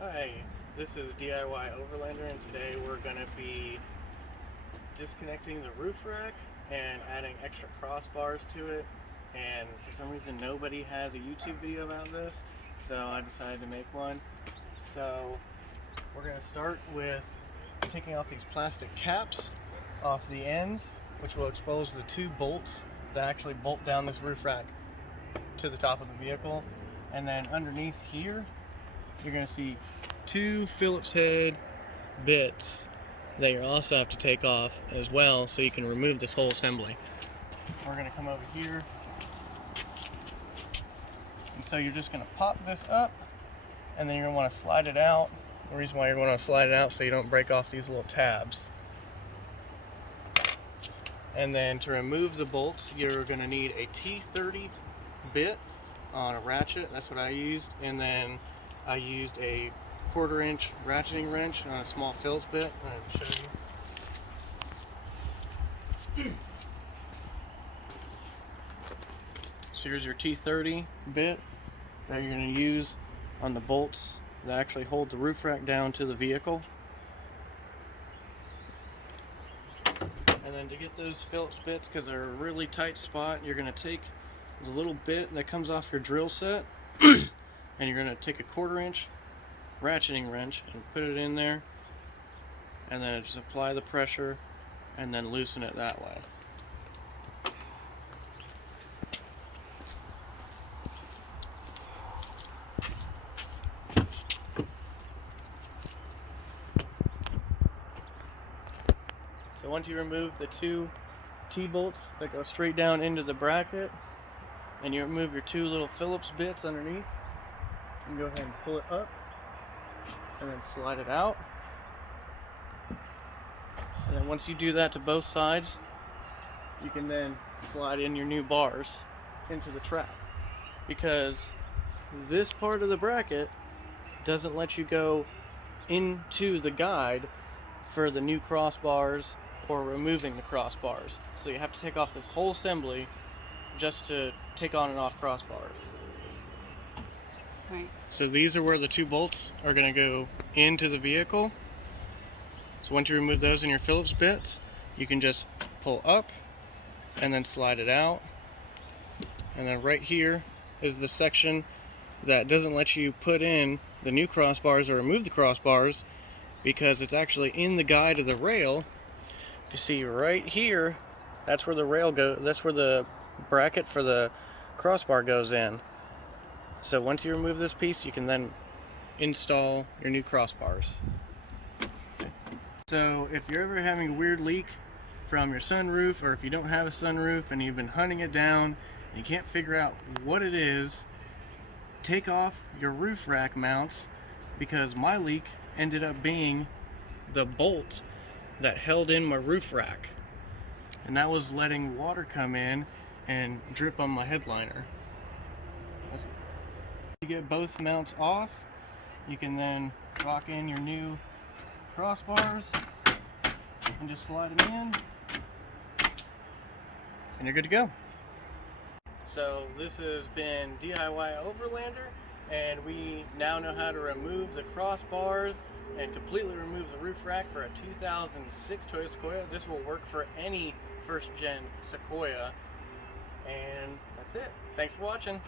Hi, this is DIY Overlander, and today we're going to be disconnecting the roof rack and adding extra crossbars to it. And for some reason nobody has a YouTube video about this, so I decided to make one. So we're going to start with taking off these plastic caps off the ends, which will expose the two bolts that actually bolt down this roof rack to the top of the vehicle. And then underneath here you're going to see two Phillips head bits that you also have to take off as well, so you can remove this whole assembly. We're going to come over here, and so you're just going to pop this up, and then you're going to want to slide it out. The reason why you're going to want to slide it out so you don't break off these little tabs. And then to remove the bolts, you're going to need a T30 bit on a ratchet. That's what I used. And then I used a 1/4 inch ratcheting wrench on a small Phillips bit. I'll show you. So here's your T30 bit that you're going to use on the bolts that actually hold the roof rack down to the vehicle. And then to get those Phillips bits, because they're a really tight spot, you're going to take the little bit that comes off your drill set and you're going to take a 1/4 inch ratcheting wrench and put it in there, and then just apply the pressure and then loosen it that way. So once you remove the two T-bolts that go straight down into the bracket, and you remove your two little Phillips bits underneath, you can go ahead and pull it up and then slide it out. And then once you do that to both sides, you can then slide in your new bars into the track, because this part of the bracket doesn't let you go into the guide for the new crossbars or removing the crossbars. So you have to take off this whole assembly just to take on and off crossbars. Right. So these are where the two bolts are going to go into the vehicle. So once you remove those in your Phillips bits, you can just pull up and then slide it out. And then right here is the section that doesn't let you put in the new crossbars or remove the crossbars, because it's actually in the guide of the rail. You see right here, that's where the rail goes, that's where the bracket for the crossbar goes in. So once you remove this piece, you can then install your new crossbars. So if you're ever having a weird leak from your sunroof, or if you don't have a sunroof and you've been hunting it down and you can't figure out what it is, take off your roof rack mounts, because my leak ended up being the bolt that held in my roof rack, and that was letting water come in and drip on my headliner. To get both mounts off, you can then lock in your new crossbars and just slide them in, and you're good to go. So this has been DIY Overlander, and we now know how to remove the crossbars and completely remove the roof rack for a 2006 Toyota Sequoia. This will work for any first gen Sequoia, and that's it. Thanks for watching.